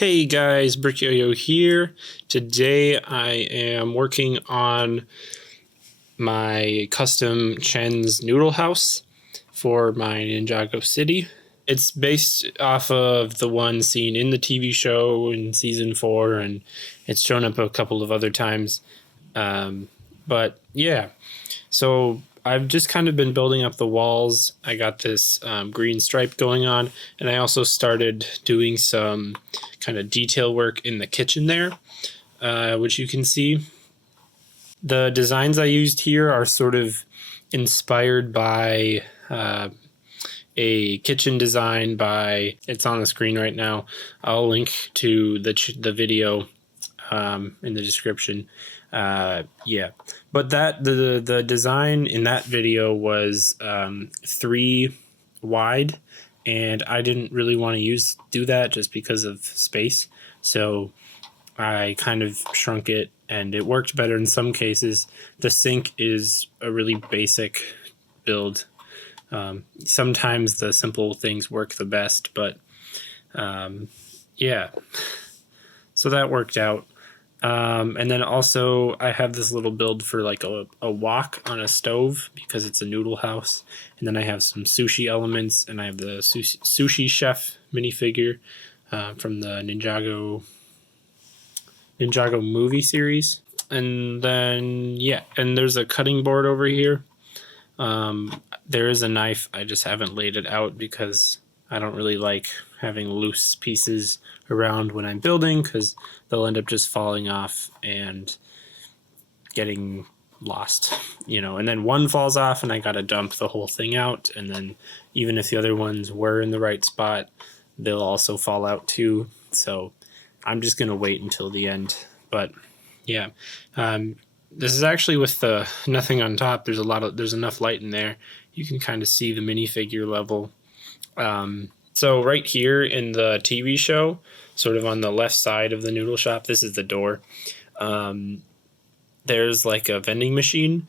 Hey guys, Brickset here. Today I am working on my custom Chen's Noodle house for my Ninjago city. It's based off of the one seen in the TV show in season 4, and it's shown up a couple of other times. But yeah, so I've just kind of been building up the walls. I got this green stripe going on, and I also started doing some kind of detail work in the kitchen there, which you can see. The designs I used here are sort of inspired by a kitchen design by, it's on the screen right now. I'll link to the video in the description. Yeah, but the design in that video was 3 wide, and I didn't really want to do that just because of space. So I kind of shrunk it, and it worked better in some cases. The sink is a really basic build. Sometimes the simple things work the best, but yeah, so that worked out. And then also I have this little build for like a wok on a stove because it's a noodle house. And then I have some sushi elements, and I have the sushi chef minifigure from the Ninjago movie series. And then, yeah, and there's a cutting board over here. There is a knife. I just haven't laid it out because I don't really like having loose pieces around when I'm building, because they'll end up just falling off and getting lost, and then one falls off and I gotta dump the whole thing out, and then even if the other ones were in the right spot, they'll also fall out too. So I'm just gonna wait until the end. But yeah, this is actually with the nothing on top. There's enough light in there. You can kind of see the minifigure level. So right here in the TV show, sort of on the left side of the noodle shop, this is the door. There's like a vending machine.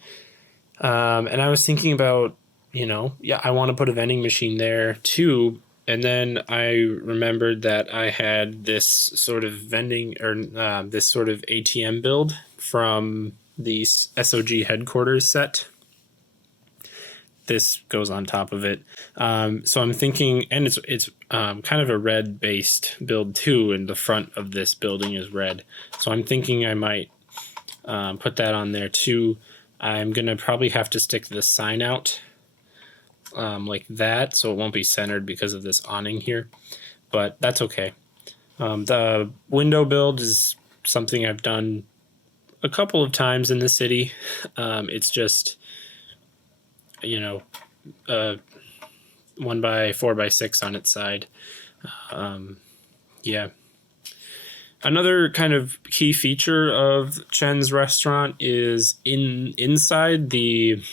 And I was thinking about, I want to put a vending machine there too. And then I remembered that I had this sort of this sort of ATM build from the SOG headquarters set. This goes on top of it. So I'm thinking, and it's kind of a red based build too, and the front of this building is red. So I'm thinking I might put that on there too. I'm gonna probably have to stick the sign out like that, so it won't be centered because of this awning here, but that's okay. The window build is something I've done a couple of times in the city. It's just 1x4x6 on its side. Yeah. Another kind of key feature of Chen's restaurant is inside the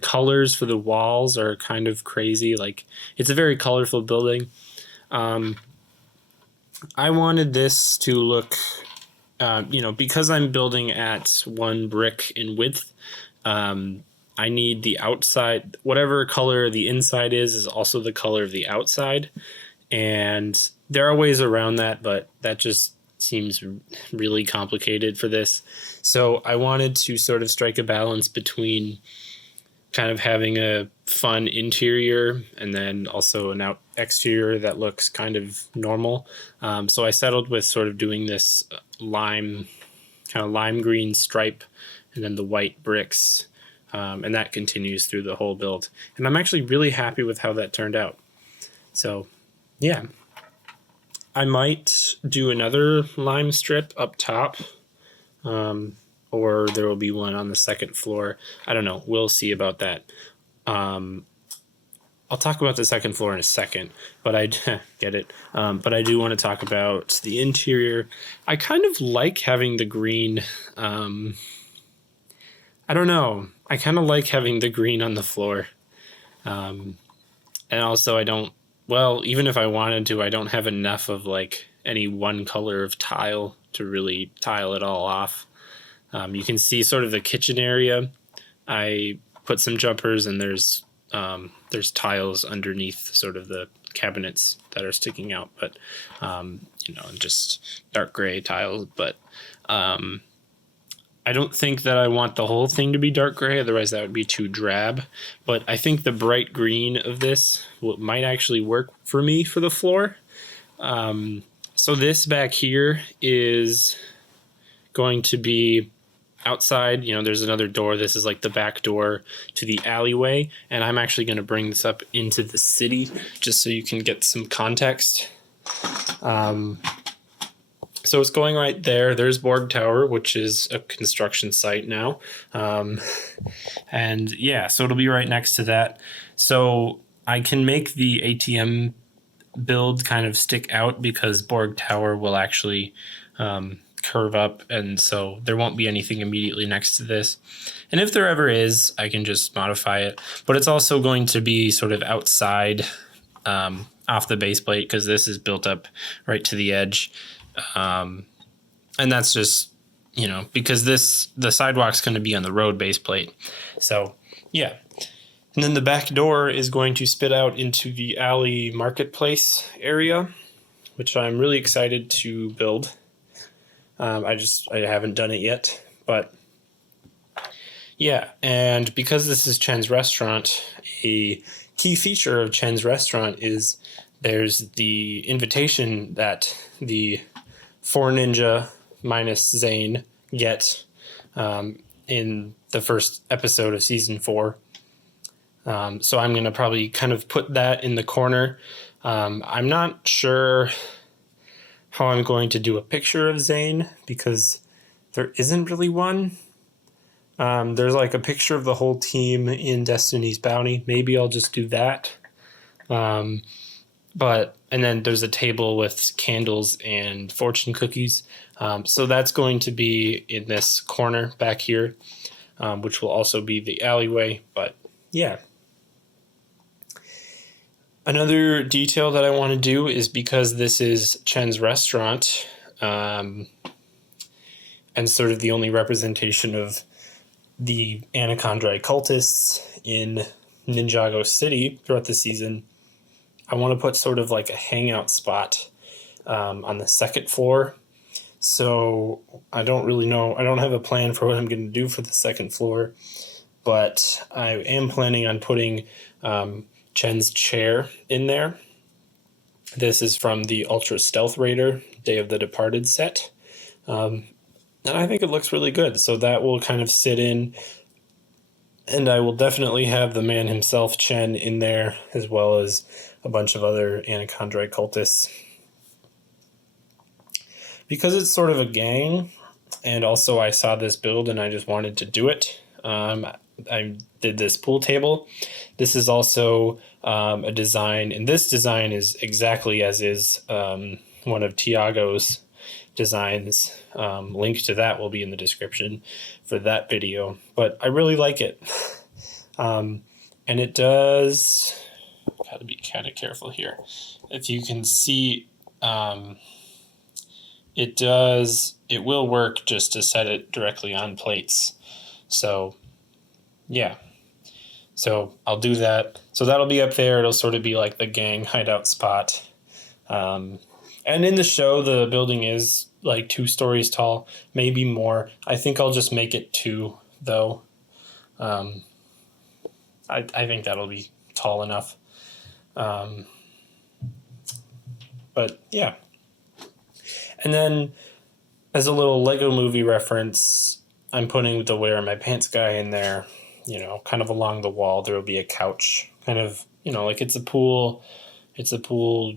colors for the walls are kind of crazy. Like, it's a very colorful building. I wanted this to look, because I'm building at 1 brick in width, I need the outside, whatever color the inside is also the color of the outside. And there are ways around that, but that just seems really complicated for this. So I wanted to sort of strike a balance between kind of having a fun interior and then also an exterior that looks kind of normal. So I settled with sort of doing this lime green stripe and then the white bricks. And that continues through the whole build. And I'm actually really happy with how that turned out. So, yeah. I might do another lime strip up top, or there will be one on the second floor. I don't know. We'll see about that. I'll talk about the second floor in a second, but I get it. But I do want to talk about the interior. I kind of like having the green. I don't know. I kind of like having the green on the floor. And also even if I wanted to, I don't have enough of like any one color of tile to really tile it all off. You can see sort of the kitchen area. I put some jumpers, and there's tiles underneath sort of the cabinets that are sticking out. But just dark gray tiles. But I don't think that I want the whole thing to be dark gray, otherwise that would be too drab. But I think the bright green of this might actually work for me for the floor. So this back here is going to be outside. There's another door. This is like the back door to the alleyway. And I'm actually going to bring this up into the city just so you can get some context. So it's going right there. There's Borg Tower, which is a construction site now. And yeah, so it'll be right next to that. So I can make the ATM build kind of stick out because Borg Tower will actually curve up, and so there won't be anything immediately next to this. And if there ever is, I can just modify it. But it's also going to be sort of outside off the base plate because this is built up right to the edge. And that's just, because the sidewalk's going to be on the road base plate. So, yeah. And then the back door is going to spit out into the alley marketplace area, which I'm really excited to build. I haven't done it yet, but yeah. And because this is Chen's restaurant, a key feature of Chen's restaurant is there's the invitation that the 4 Ninja minus Zane get in the first episode of season 4. So I'm going to probably kind of put that in the corner. I'm not sure how I'm going to do a picture of Zane because there isn't really one. There's like a picture of the whole team in Destiny's Bounty. Maybe I'll just do that. And then there's a table with candles and fortune cookies. So that's going to be in this corner back here, which will also be the alleyway. But yeah. Another detail that I want to do is because this is Chen's restaurant, and sort of the only representation of the Anachondrite cultists in Ninjago City throughout the season, I want to put sort of like a hangout spot on the second floor. So I don't really know. I don't have a plan for what I'm going to do for the second floor, but I am planning on putting Chen's chair in there. This is from the Ultra Stealth Raider Day of the Departed set. And I think it looks really good. So that will kind of sit in. And I will definitely have the man himself, Chen, in there, as well as a bunch of other Anachondrite cultists. Because it's sort of a gang, and also I saw this build and I just wanted to do it. I did this pool table. This is also a design, and this design is exactly as is one of Tiago's designs. Link to that will be in the description for that video, but I really like it. And it does, gotta be kind of careful here. If you can see, it will work just to set it directly on plates. So yeah, so I'll do that. So that'll be up there. It'll sort of be like the gang hideout spot. And in the show, the building is like 2 stories tall, maybe more. I think I'll just make it 2, though. I think that'll be tall enough. But yeah. And then as a little Lego movie reference, I'm putting the Where Are My Pants guy in there. Kind of along the wall, there will be a couch, kind of, like it's a pool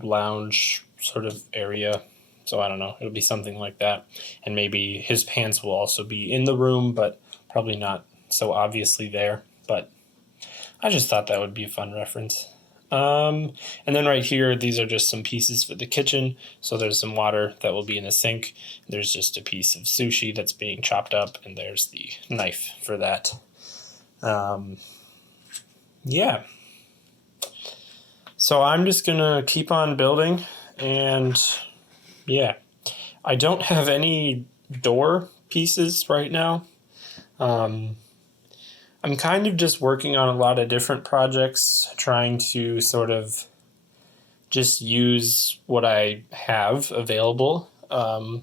lounge sort of area. So I don't know, it'll be something like that. And maybe his pants will also be in the room, but probably not so obviously there. But I just thought that would be a fun reference. And then right here, these are just some pieces for the kitchen. So there's some water that will be in the sink. There's just a piece of sushi that's being chopped up, and there's the knife for that. Yeah. So I'm just gonna keep on building, and yeah, I don't have any door pieces right now. I'm kind of just working on a lot of different projects, trying to sort of just use what I have available to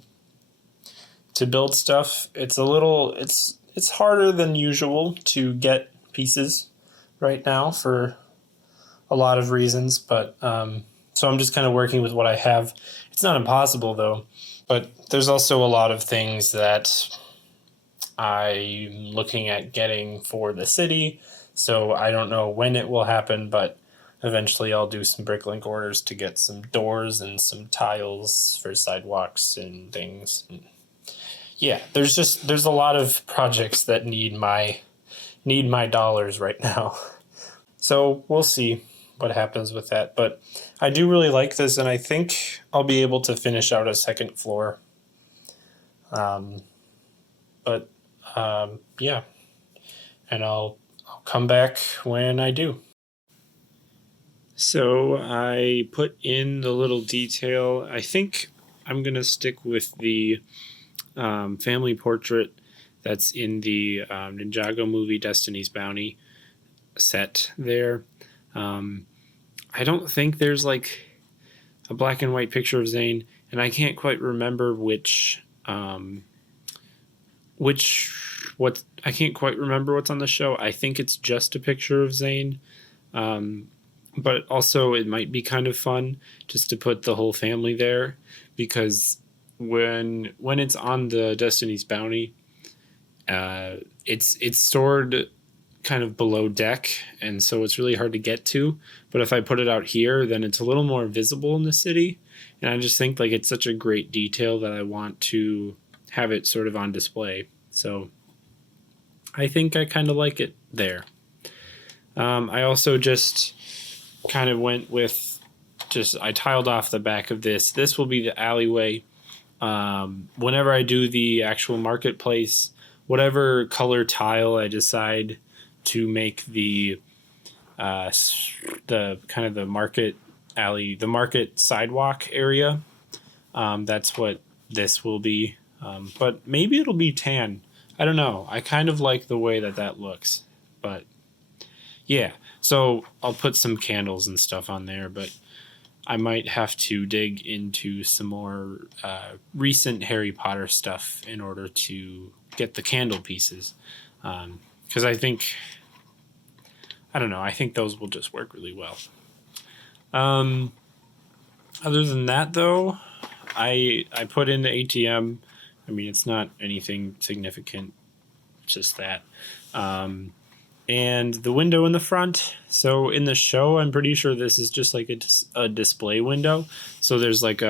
build stuff. It's harder than usual to get pieces right now for a lot of reasons, but so I'm just kind of working with what I have. It's not impossible though, but there's also a lot of things that I'm looking at getting for the city, so I don't know when it will happen, but eventually I'll do some bricklink orders to get some doors and some tiles for sidewalks and things. Yeah, there's a lot of projects that need my dollars right now. So we'll see what happens with that. But I do really like this, and I think I'll be able to finish out a second floor. Yeah, and I'll come back when I do. So I put in the little detail. I think I'm going to stick with the family portrait that's in the Ninjago movie Destiny's Bounty set there. I don't think there's like a black and white picture of Zane, and I can't quite remember I can't quite remember what's on the show. I think it's just a picture of Zane. But also it might be kind of fun just to put the whole family there, because when it's on the Destiny's Bounty, it's stored kind of below deck, and so it's really hard to get to. But if I put it out here, then it's a little more visible in the city, and I just think like it's such a great detail that I want to have it sort of on display. So I think I kind of like it there. I also just kind of went with I tiled off the back of this. This will be the alleyway. Whenever I do the actual marketplace, whatever color tile I decide to make the kind of the market alley, the market sidewalk area, that's what this will be. But maybe it'll be tan. I don't know. I kind of like the way that looks, but yeah. So I'll put some candles and stuff on there, but I might have to dig into some more recent Harry Potter stuff in order to get the candle pieces. Because I think those will just work really well. Other than that, though, I put in the ATM. I mean, it's not anything significant, just that. And the window in the front. So in the show, I'm pretty sure this is just like a display window. So there's like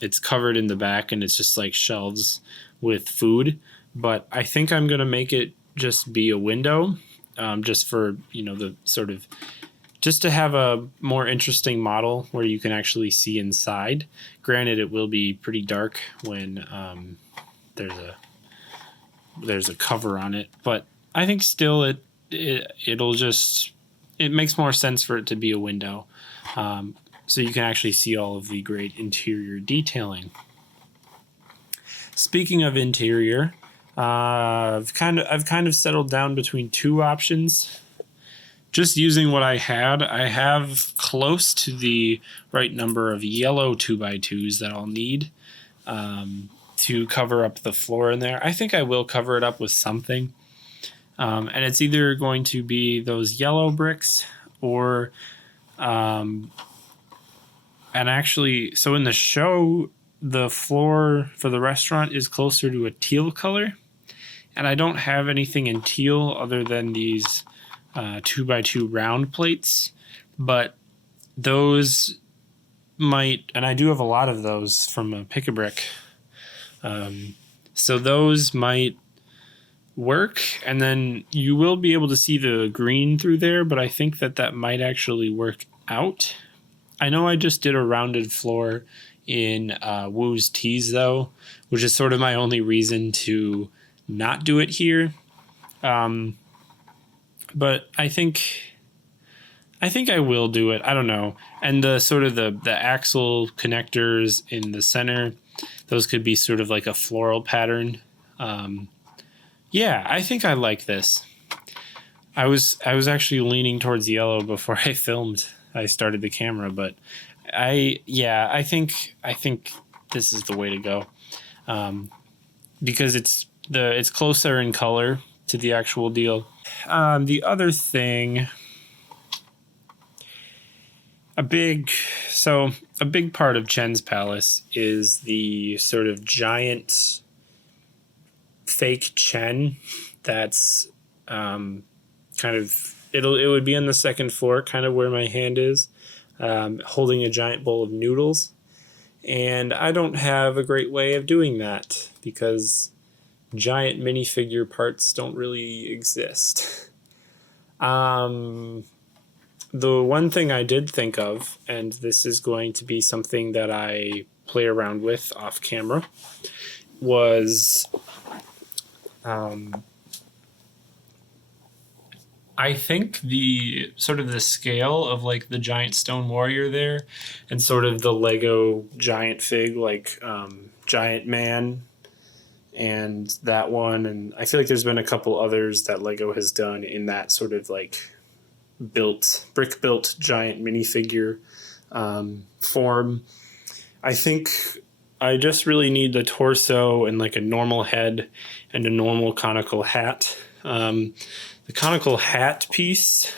it's covered in the back, and it's just like shelves with food. But I think I'm going to make it just be a window, just for, the sort of, just to have a more interesting model where you can actually see inside. Granted, it will be pretty dark when there's a cover on it, but I think still it makes more sense for it to be a window, so you can actually see all of the great interior detailing. Speaking of interior, I've kind of settled down between two options. Just using what I had, I have close to the right number of yellow 2x2s that I'll need to cover up the floor in there. I think I will cover it up with something. And it's either going to be those yellow bricks or, and actually, so in the show, the floor for the restaurant is closer to a teal color. And I don't have anything in teal other than these 2x2 round plates, but those might, and I do have a lot of those from a Pick-a-Brick. So those might work, and then you will be able to see the green through there, but I think that might actually work out. I know I just did a rounded floor in Woo's Tees though, which is sort of my only reason to not do it here. But I think I will do it. I don't know. And the sort of the axle connectors in the center, those could be sort of like a floral pattern. Yeah, I think I like this. I was actually leaning towards yellow before I started the camera, but I think this is the way to go, because it's closer in color to the actual deal. The other thing, a big part of Chen's palace is the sort of giant fake Chen that's kind of it would be on the second floor, kind of where my hand is, holding a giant bowl of noodles. And I don't have a great way of doing that because giant minifigure parts don't really exist. The one thing I did think of, and this is going to be something that I play around with off camera, was I think the sort of the scale of like the giant stone warrior there and sort of the Lego giant fig, like Giant Man and that one. And I feel like there's been a couple others that Lego has done in that sort of like brick built giant minifigure form. I think I just really need the torso and like a normal head and a normal conical hat. The conical hat piece,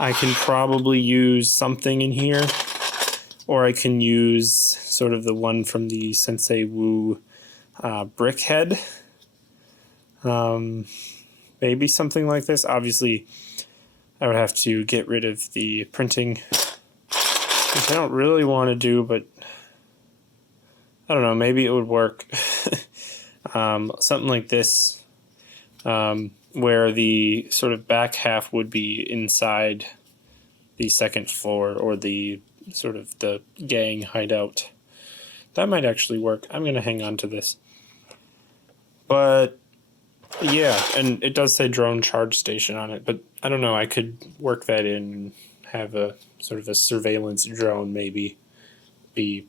I can probably use something in here, or I can use sort of the one from the Sensei Wu brick head. Maybe something like this. Obviously, I would have to get rid of the printing, which I don't really want to do, but I don't know, maybe it would work. Something like this, where the sort of back half would be inside the second floor, or the sort of the gang hideout. That might actually work. I'm going to hang on to this. But yeah, and it does say drone charge station on it, but I don't know, I could work that in and have a sort of a surveillance drone maybe be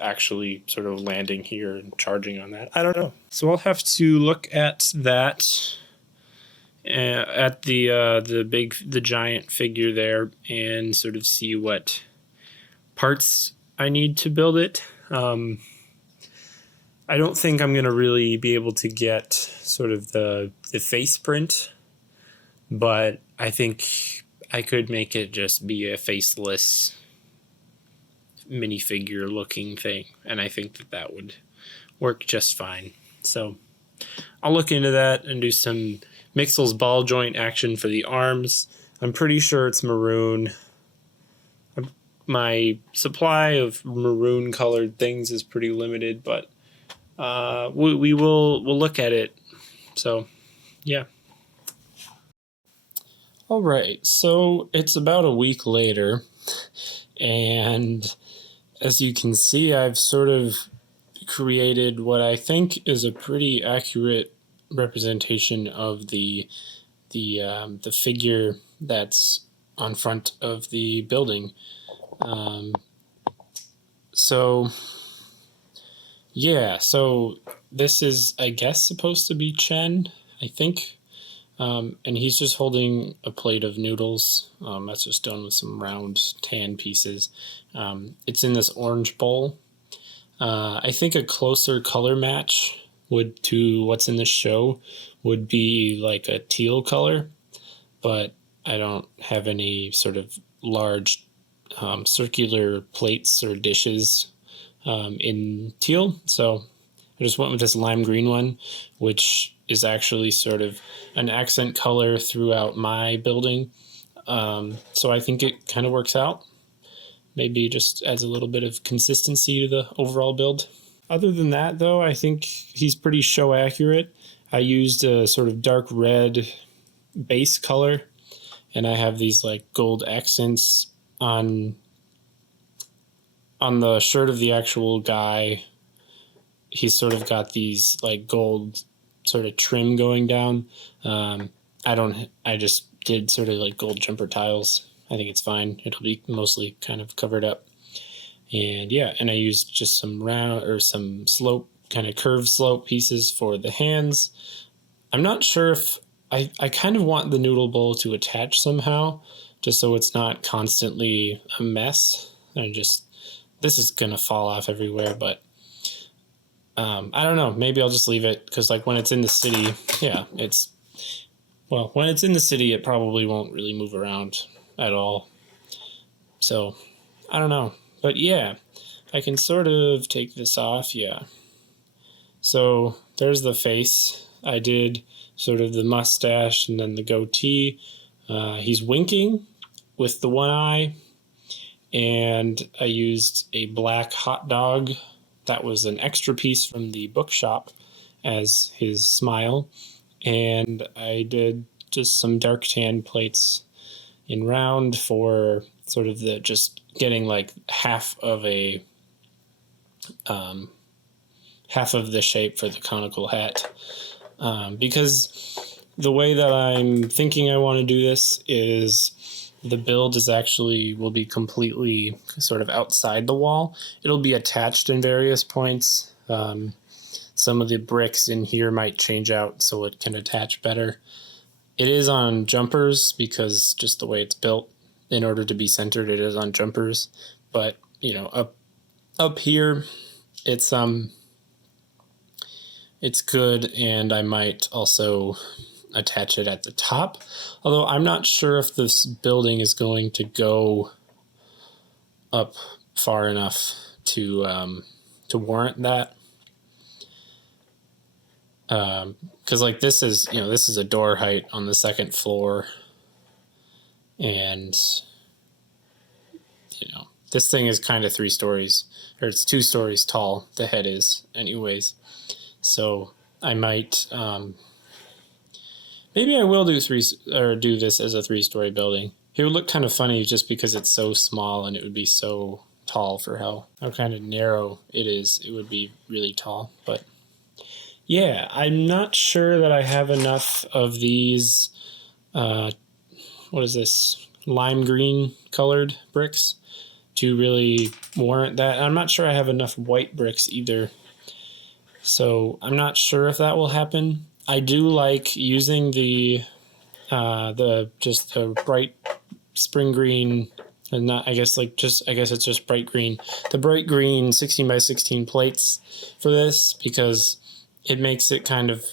actually sort of landing here and charging on that. I don't know. So I'll have to look at that, at the giant figure there, and sort of see what parts I need to build it. I don't think I'm going to really be able to get sort of the face print, but I think I could make it just be a faceless minifigure looking thing, and I think that would work just fine. So I'll look into that and do some Mixel's ball joint action for the arms. I'm pretty sure it's maroon. My supply of maroon colored things is pretty limited, but we'll look at it. So yeah. All right, so it's about a week later, and as you can see, I've sort of created what I think is a pretty accurate representation of the figure that's on front of the building. So this is, I guess, supposed to be Chen, I think. And he's just holding a plate of noodles. That's just done with some round tan pieces. It's in this orange bowl. I think a closer color match to what's in the show would be like a teal color, but I don't have any sort of large circular plates or dishes in teal, so I just went with this lime green one, which is actually sort of an accent color throughout my building. So I think it kind of works out. Maybe just adds a little bit of consistency to the overall build. Other than that, though, I think he's pretty show accurate. I used a sort of dark red base color, and I have these like gold accents on the shirt of the actual guy. He's sort of got these like gold sort of trim going down. I just did sort of like gold jumper tiles. I think it's fine. It'll be mostly kind of covered up. And yeah, and I used just some round or some slope, kind of curved slope pieces for the hands. I'm not sure if I kind of want the noodle bowl to attach somehow, just so it's not constantly a mess. and just, this is gonna fall off everywhere, but I don't know, maybe I'll just leave it, because like when it's in the city, yeah, when it's in the city, it probably won't really move around at all. So I don't know, but yeah, I can sort of take this off. Yeah. So there's the face. I did sort of the mustache and then the goatee. He's winking with the one eye, and I used a black hot dog that was an extra piece from the bookshop as his smile, and I did just some dark tan plates in round for sort of the just getting like half of the shape for the conical hat, because the way that I'm thinking I want to do this is the build will be completely sort of outside the wall. It'll be attached in various points. Some of the bricks in here might change out so it can attach better. It is on jumpers because just the way it's built, in order to be centered, it is on jumpers. But, you know, up here, it's good, and I might also attach it at the top. Although I'm not sure if this building is going to go up far enough to warrant that. Because like this is a door height on the second floor, and this thing is kind of 3 stories, or it's 2 stories tall. The head is, anyways. So I might maybe I will do this as a 3-story building. It would look kind of funny just because it's so small, and it would be so tall for how kind of narrow it is. It would be really tall, but. Yeah, I'm not sure that I have enough of these, what is this, lime green colored bricks to really warrant that. I'm not sure I have enough white bricks either. So I'm not sure if that will happen. I do like using the bright spring green, and not, I guess it's just bright green. The bright green 16 by 16 plates for this, because it makes it kind of,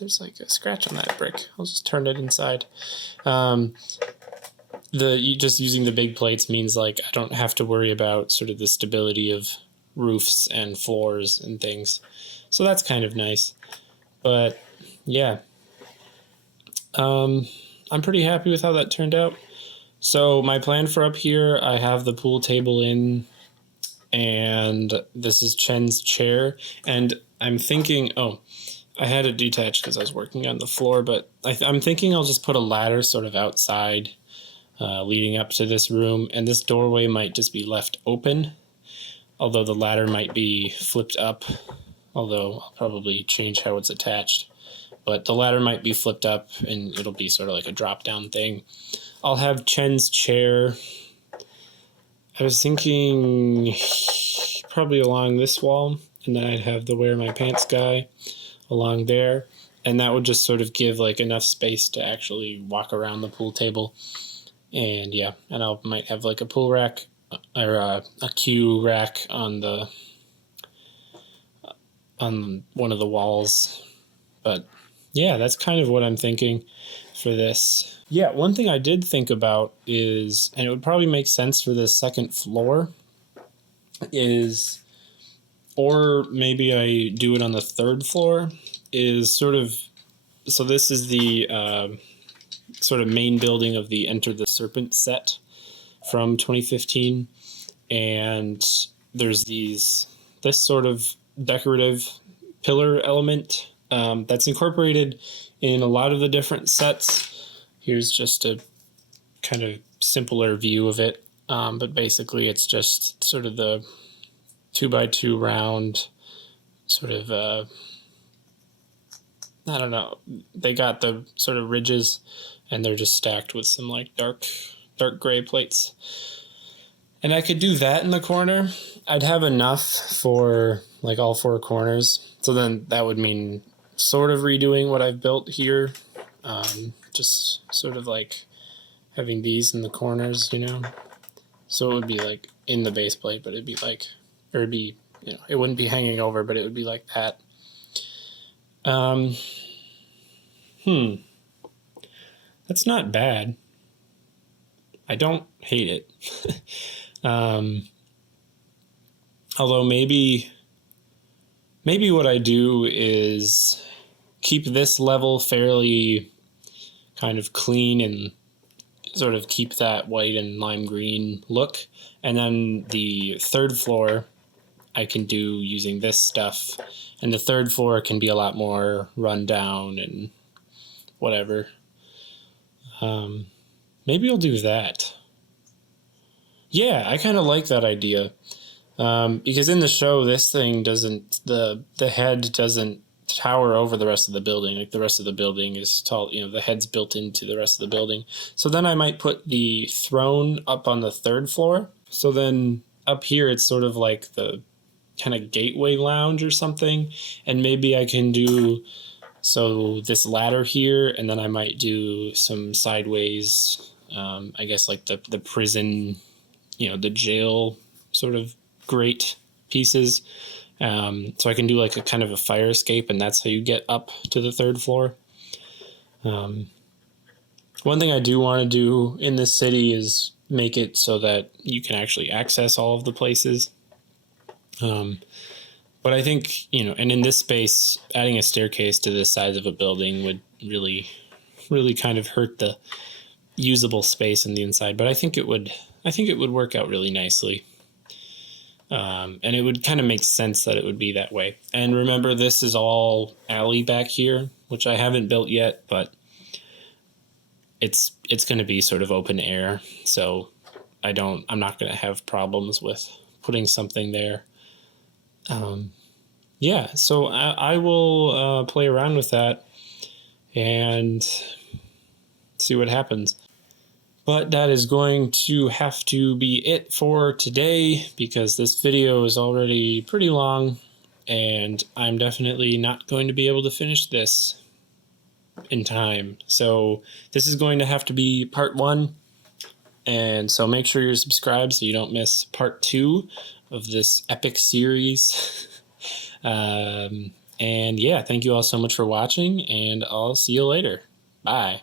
there's like a scratch on that brick. I'll just turn it inside. Just using the big plates means like I don't have to worry about sort of the stability of roofs and floors and things. So that's kind of nice. But yeah, I'm pretty happy with how that turned out. So my plan for up here, I have the pool table in, and this is Chen's chair, and I'm thinking, I had it detached because I was working on the floor, but I'm thinking I'll just put a ladder sort of outside leading up to this room, and this doorway might just be left open, although the ladder might be flipped up, although I'll probably change how it's attached. But the ladder might be flipped up, and it'll be sort of like a drop-down thing. I'll have Chen's chair, I was thinking probably along this wall, and then I'd have the wear my pants guy along there, and that would just sort of give like enough space to actually walk around the pool table. And yeah, and I might have like a pool rack or a cue rack on one of the walls. But yeah, that's kind of what I'm thinking for this. Yeah, one thing I did think about is, and it would probably make sense for this second floor, is, or maybe I do it on the 3rd floor, is sort of, so this is the sort of main building of the Enter the Serpent set from 2015, and there's this sort of decorative pillar element that's incorporated in a lot of the different sets. Here's just a kind of simpler view of it, but basically it's just sort of the 2x2 round sort of, I don't know, they got the sort of ridges, and they're just stacked with some like dark gray plates. And I could do that in the corner. I'd have enough for like all 4 corners. So then that would mean sort of redoing what I've built here. Just sort of like having these in the corners, So it would be like in the base plate, but it'd be like, or it'd be, you know, it wouldn't be hanging over, but it would be like that. That's not bad. I don't hate it. Although maybe what I do is keep this level fairly kind of clean and sort of keep that white and lime green look. And then the third floor I can do using this stuff. And the third floor can be a lot more run down and whatever. Maybe I'll do that. Yeah, I kind of like that idea. Because in the show, this thing doesn't, the head doesn't tower over the rest of the building. Like the rest of the building is tall, you know, the head's built into the rest of the building. So then I might put the throne up on the third floor. So then up here, it's sort of like the kind of gateway lounge or something. And maybe I can do, so this ladder here, and then I might do some sideways, I guess like the prison, you know, the jail sort of grate pieces. So I can do like a kind of a fire escape, and that's how you get up to the third floor. One thing I do want to do in this city is make it so that you can actually access all of the places. But I think, you know, and in this space, adding a staircase to the size of a building would really, really kind of hurt the usable space on the inside. But I think it would work out really nicely. And it would kind of make sense that it would be that way. And remember, this is all alley back here, which I haven't built yet, but it's going to be sort of open air. So I'm not going to have problems with putting something there. Yeah, so I will play around with that and see what happens. But that is going to have to be it for today, because this video is already pretty long and I'm definitely not going to be able to finish this in time. So this is going to have to be part 1. And so make sure you're subscribed so you don't miss part 2 of this epic series. And yeah, thank you all so much for watching, and I'll see you later. Bye.